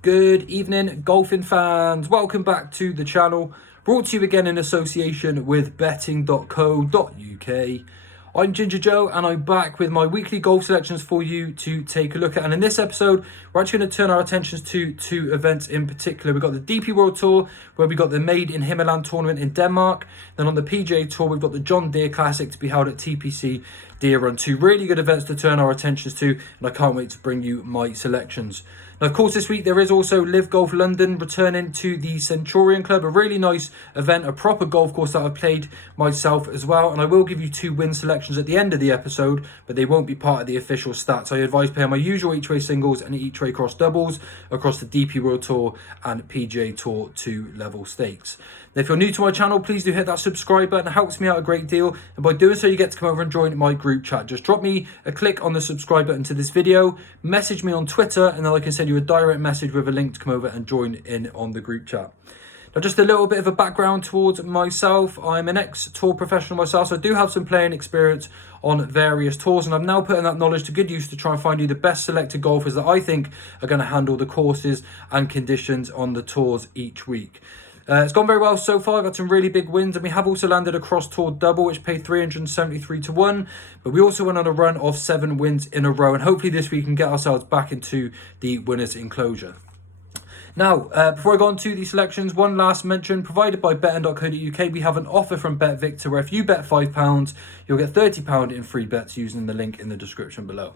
Good evening, golfing fans. Welcome back to the channel, brought to you again in association with betting.co.uk. I'm Ginger Joe and I'm back with my weekly golf selections for you to take a look at. And in this episode, we're actually going to turn our attentions to two events in particular. We've got the DP World Tour, where we got the Made in Himmerland tournament in Denmark. Then on the PGA Tour, we've got the John Deere Classic to be held at TPC Deere Run. Two really good events to turn our attentions to, and I can't wait to bring you my selections. Now, of course, this week there is also LIV Golf London returning to the Centurion Club, a really nice event, a proper golf course that I've played myself as well. And I will give you two win selections at the end of the episode, but they won't be part of the official stats. I advise playing my usual each-way singles and each-way cross doubles across the DP World Tour and PGA Tour 2 level stakes. Now, if you're new to my channel, please do hit that subscribe button. It helps me out a great deal. And by doing so, you get to come over and join my group chat. Just drop me a click on the subscribe button to this video, message me on Twitter, and then I can send you a direct message with a link to come over and join in on the group chat. Now, just a little bit of a background towards myself. I'm an ex-tour professional myself, so I do have some playing experience on various tours, and I'm now putting that knowledge to good use to try and find you the best selected golfers that I think are going to handle the courses and conditions on the tours each week. It's gone very well so far. I've had some really big wins, and we have also landed a cross tour double, which paid 373 to 1. But we also went on a run of 7 wins in a row, and hopefully this week we can get ourselves back into the winners' enclosure. Now, before I go on to the selections, one last mention provided by betting.co.uk. We have an offer from Bet Victor where if you bet £5, you'll get £30 in free bets using the link in the description below.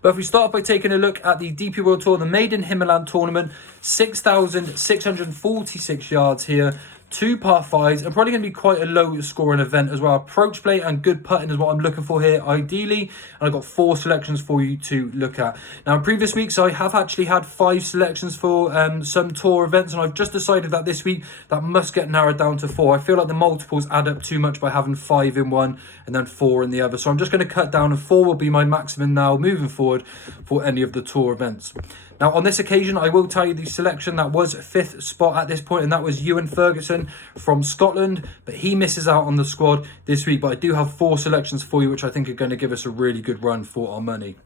But if we start off by taking a look at the DP World Tour, the Made in Himmerland tournament, 6,646 yards here, 2 par 5s, and probably going to be quite a low scoring event as well. Approach play and good putting is what I'm looking for here, ideally. And I've got 4 selections for you to look at. Now, in previous weeks, I have actually had 5 selections for some tour events, and I've just decided that this week that must get narrowed down to 4. I feel like the multiples add up too much by having 5 in one and then 4 in the other. So I'm just going to cut down, and 4 will be my maximum now moving forward for any of the tour events. Now, on this occasion, I will tell you the selection that was 5th spot at this point, and that was Ewan Ferguson from Scotland, but he misses out on the squad this week. But I do have 4 selections for you, which I think are going to give us a really good run for our money.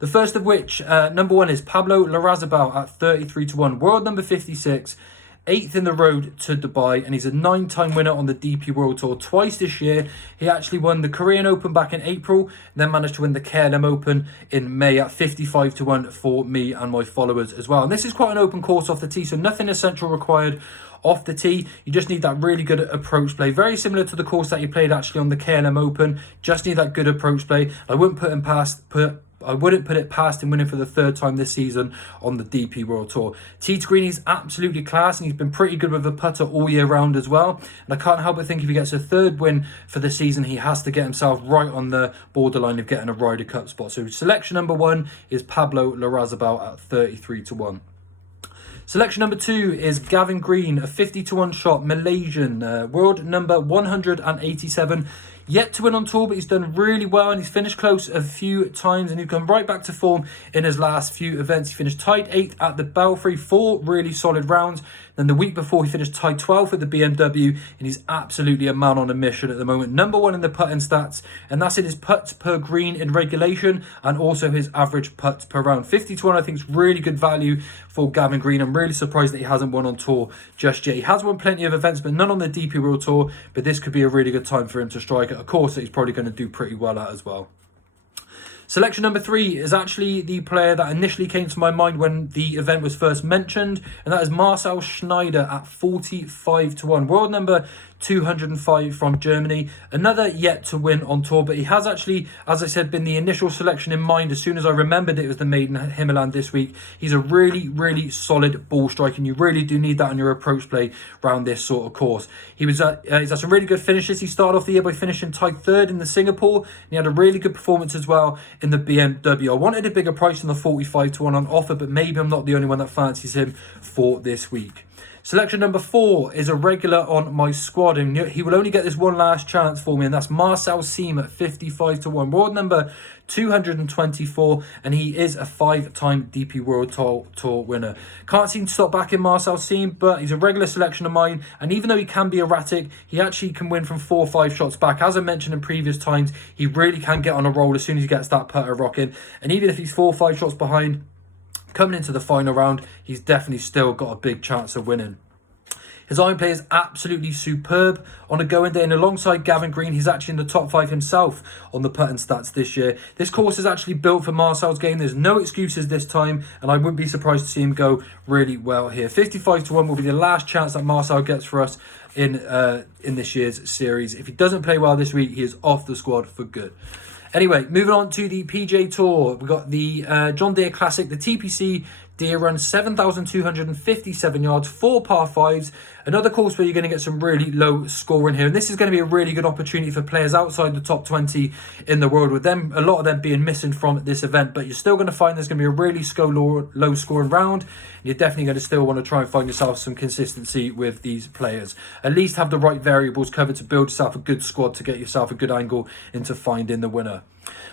The first of which, number 1, is Pablo Larrazabal at 33 to 1, world number 56. 8th in the road to Dubai, and he's a 9-time winner on the DP World Tour twice this year. He actually won the Korean Open back in April, and then managed to win the KLM Open in May at 55 to 1 for me and my followers as well. And this is quite an open course off the tee, so nothing essential required off the tee. You just need that really good approach play, very similar to the course that you played actually on the KLM Open. Just need that good approach play. I wouldn't put it past him winning for the 3rd time this season on the DP World Tour. Tee to green, he's absolutely class, and he's been pretty good with the putter all year round as well. And I can't help but think if he gets a 3rd win for the season, he has to get himself right on the borderline of getting a Ryder Cup spot. So selection number 1 is Pablo Larrazabal at 33 to 1. Selection number 2 is Gavin Green, a 50 to 1 shot, Malaysian, world number 187. Yet to win on tour, but he's done really well, and he's finished close a few times, and he's gone right back to form in his last few events. He finished tied 8th at the Belfry, 4 really solid rounds. Then the week before, he finished tied 12th at the BMW, and he's absolutely a man on a mission at the moment. Number 1 in the putting stats, and that's in his putts per green in regulation, and also his average putts per round. 50 to 1, I think, is really good value for Gavin Green. I'm really surprised that he hasn't won on tour just yet. He has won plenty of events, but none on the DP World Tour, but this could be a really good time for him to strike at a course that he's probably going to do pretty well at as well. Selection number 3 is actually the player that initially came to my mind when the event was first mentioned, and that is Marcel Schneider at 45 to 1, world number 205 from Germany. Another yet to win on tour, but he has actually, as I said, been the initial selection in mind as soon as I remembered it was the Made in Himmerland this week. He's a really, really solid ball striker, and you really do need that in your approach play around this sort of course. He's had some really good finishes. He started off the year by finishing tied 3rd in the Singapore, and he had a really good performance as well in the BMW. I wanted a bigger price than the 45 to 1 on offer, but maybe I'm not the only one that fancies him for this week. Selection number 4 is a regular on my squad, and he will only get this one last chance for me, and that's Marcel Siem at 55 to 1, world number 224, and he is a 5-time DP World Tour winner. Can't seem to stop backing Marcel Siem, but he's a regular selection of mine, and even though he can be erratic, he actually can win from 4 or 5 shots back. As I mentioned in previous times, he really can get on a roll as soon as he gets that putter rocking, and even if he's 4 or 5 shots behind, Coming into the final round, he's definitely still got a big chance of winning. His iron play is absolutely superb on a going day, and alongside Gavin Green, he's actually in the top 5 himself on the putting stats this year. This course is actually built for Marcel's game. There's no excuses this time, and I wouldn't be surprised to see him go really well here. 55-1 will be the last chance that Marcel gets for us in this year's series. If he doesn't play well this week, he is off the squad for good. Anyway, moving on to the PGA Tour. We've got the John Deere Classic, the TPC Deere run, 7,257 yards, 4 par 5s. Another course where you're going to get some really low scoring here. And this is going to be a really good opportunity for players outside the top 20 in the world, with them, a lot of them being missing from this event. But you're still going to find there's going to be a really low scoring round. You're definitely going to still want to try and find yourself some consistency with these players. At least have the right variables covered to build yourself a good squad to get yourself a good angle into finding the winner.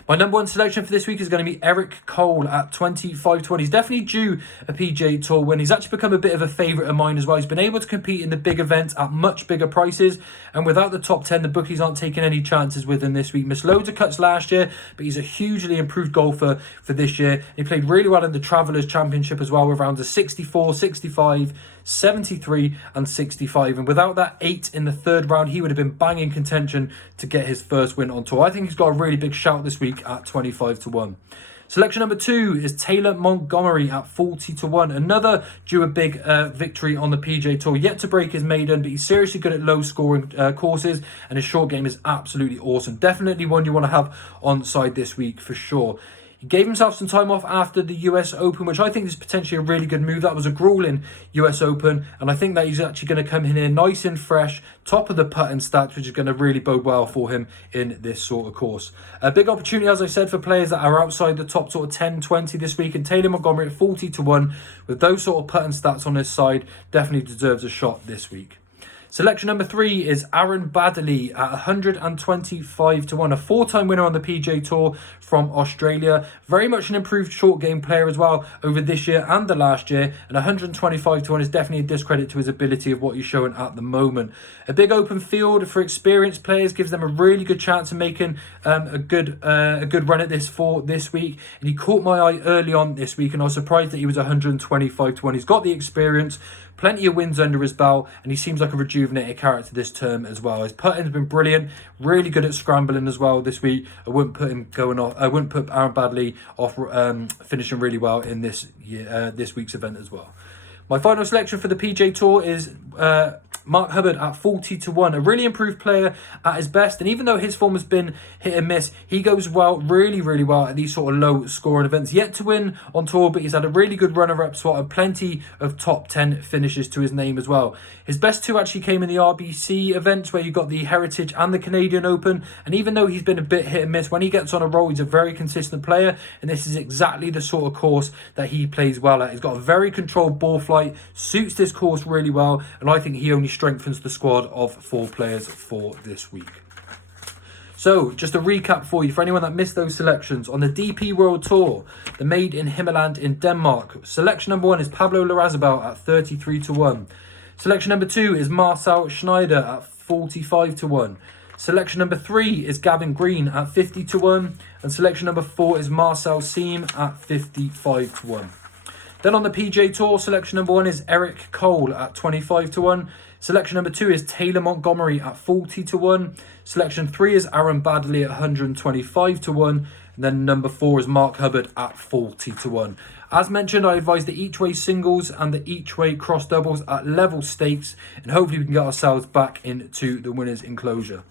My number 1 selection for this week is going to be Yannik Paul at 25-1. He's definitely due a PGA Tour win. He's actually become a bit of a favourite of mine as well. He's been able to compete in the big events at much bigger prices, and without the top 10, the bookies aren't taking any chances with him this week. Missed loads of cuts last year, but he's a hugely improved golfer for this year. He played really well in the Travellers Championship as well, with rounds of 64, 65, 73 and 65, and without that 8 in the third round, he would have been banging contention to get his first win on tour. I think he's got a really big shout this week at 25-1. Selection number 2 is Taylor Montgomery at 40-1. Another due a big victory on the PGA Tour. Yet to break his maiden, but he's seriously good at low scoring courses, and his short game is absolutely awesome. Definitely one you want to have on side this week for sure. He gave himself some time off after the US Open, which I think is potentially a really good move. That was a grueling US Open, and I think that he's actually going to come in here nice and fresh, top of the putting stats, which is going to really bode well for him in this sort of course. A big opportunity, as I said, for players that are outside the top sort of 10, 20 this week, and Taylor Montgomery at 40-1, with those sort of putting stats on his side, definitely deserves a shot this week. Selection number 3 is Aaron Baddeley at 125-1, a 4-time winner on the PGA Tour from Australia. Very much an improved short game player as well over this year and the last year, and 125-1 is definitely a discredit to his ability of what he's showing at the moment. A big open field for experienced players gives them a really good chance of making a good run at this for this week, and he caught my eye early on this week, and I was surprised that he was 125-1. He's got the experience, plenty of wins under his belt, and he seems like a rejuvenated character this term as well. His putting's been brilliant, really good at scrambling as well this week. I wouldn't put him going off. I wouldn't put Aaron Baddeley off finishing really well in this week's event as well. My final selection for the PGA Tour is Mark Hubbard at 40-1, a really improved player at his best, and even though his form has been hit and miss, he goes really well at these sort of low scoring events. Yet to win on tour, but he's had a really good runner-up spot and plenty of top 10 finishes to his name as well. His best 2 actually came in the RBC events, where you got the Heritage and the Canadian Open, and even though he's been a bit hit and miss, when he gets on a roll, he's a very consistent player, and this is exactly the sort of course that he plays well at. He's got a very controlled ball flight, suits this course really well, and I think he only strengthens the squad of 4 players for this week. So, just a recap for you, for anyone that missed those selections. On the DP World Tour, the made in Himmerland in Denmark, selection number 1 is Pablo Larrazabal at 33-1. Selection number 2 is Marcel Schneider at 45-1. Selection number 3 is Gavin Green at 50-1. And selection number 4 is Marcel Siem at 55-1. Then on the PGA Tour, selection number 1 is Yannik Paul at 25-1. Selection number 2 is Taylor Montgomery at 40-1. Selection 3 is Aaron Baddeley at 125-1. And then number 4 is Mark Hubbard at 40-1. As mentioned, I advise the each way singles and the each way cross doubles at level stakes, and hopefully we can get ourselves back into the winners' enclosure.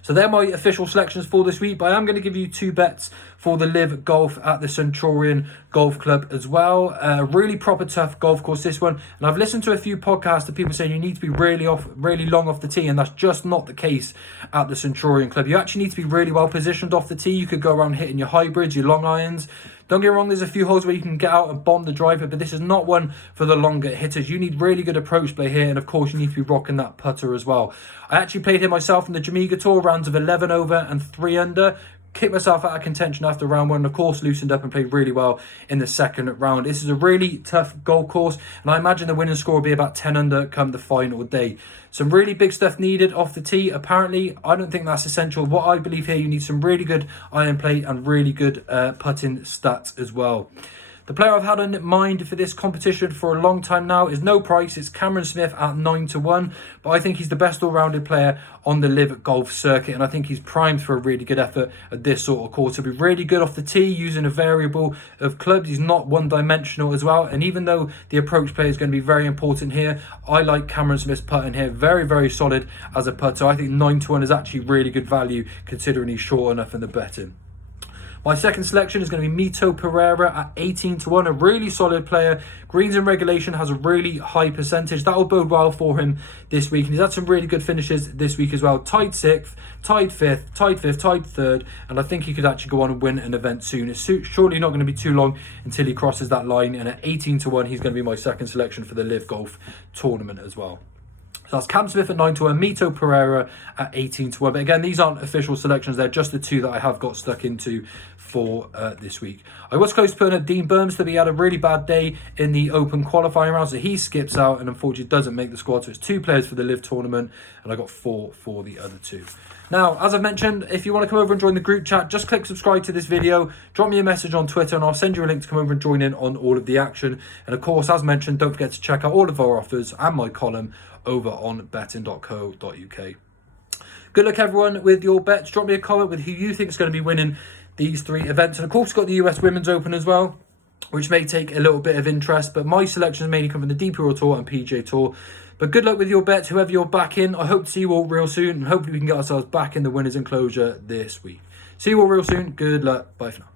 So they're my official selections for this week, but I am going to give you 2 bets for the LIV Golf at the Centurion Golf Club as well. Really proper tough golf course, this one. And I've listened to a few podcasts of people saying you need to be really long off the tee, and that's just not the case at the Centurion Club. You actually need to be really well positioned off the tee. You could go around hitting your hybrids, your long irons. Don't get me wrong, there's a few holes where you can get out and bomb the driver, but this is not one for the longer hitters. You need really good approach play here, and of course you need to be rocking that putter as well. I actually played here myself in the Jamaica Tour, rounds of 11 over and 3 under. Kicked myself out of contention after round 1, and of course loosened up and played really well in the second round. This is a really tough golf course, and I imagine the winning score will be about 10 under come the final day. Some really big stuff needed off the tee. Apparently, I don't think that's essential. What I believe here, you need some really good iron play and really good putting stats as well. The player I've had in mind for this competition for a long time now is no price. It's Cameron Smith at 9-1. But I think he's the best all-rounded player on the LIV golf circuit. And I think he's primed for a really good effort at this sort of course. He'll be really good off the tee using a variable of clubs. He's not one-dimensional as well. And even though the approach play is going to be very important here, I like Cameron Smith's putting here. Very, very solid as a putter. I think 9-1 is actually really good value considering he's short enough in the betting. My second selection is going to be Mito Pereira at 18-1, a really solid player. Greens in regulation has a really high percentage. That will bode well for him this week. And he's had some really good finishes this week as well. Tied 6th, tied 5th, tied 5th, tied 3rd. And I think he could actually go on and win an event soon. It's surely not going to be too long until he crosses that line. And at 18-1, he's going to be my second selection for the LIV Golf tournament as well. So that's Cam Smith at 9-1, Mito Pereira at 18-1. But again, these aren't official selections. They're just the two that I have got stuck into for this week. I was close to putting at Dean Burns, but he had a really bad day in the Open qualifying round, so he skips out and unfortunately doesn't make the squad. So it's 2 players for the LIV tournament, and I got 4 for the other 2. Now, as I've mentioned, if you want to come over and join the group chat, just click subscribe to this video, drop me a message on Twitter, and I'll send you a link to come over and join in on all of the action. And of course, as mentioned, don't forget to check out all of our offers and my column over on betting.co.uk. Good luck, everyone, with your bets. Drop me a comment with who you think is going to be winning these 3 events. And of course, we've got the US Women's Open as well, which may take a little bit of interest. But my selections mainly come from the DP Tour and PGA Tour. But good luck with your bets, whoever you're backing. I hope to see you all real soon. And hopefully we can get ourselves back in the winners' enclosure this week. See you all real soon. Good luck. Bye for now.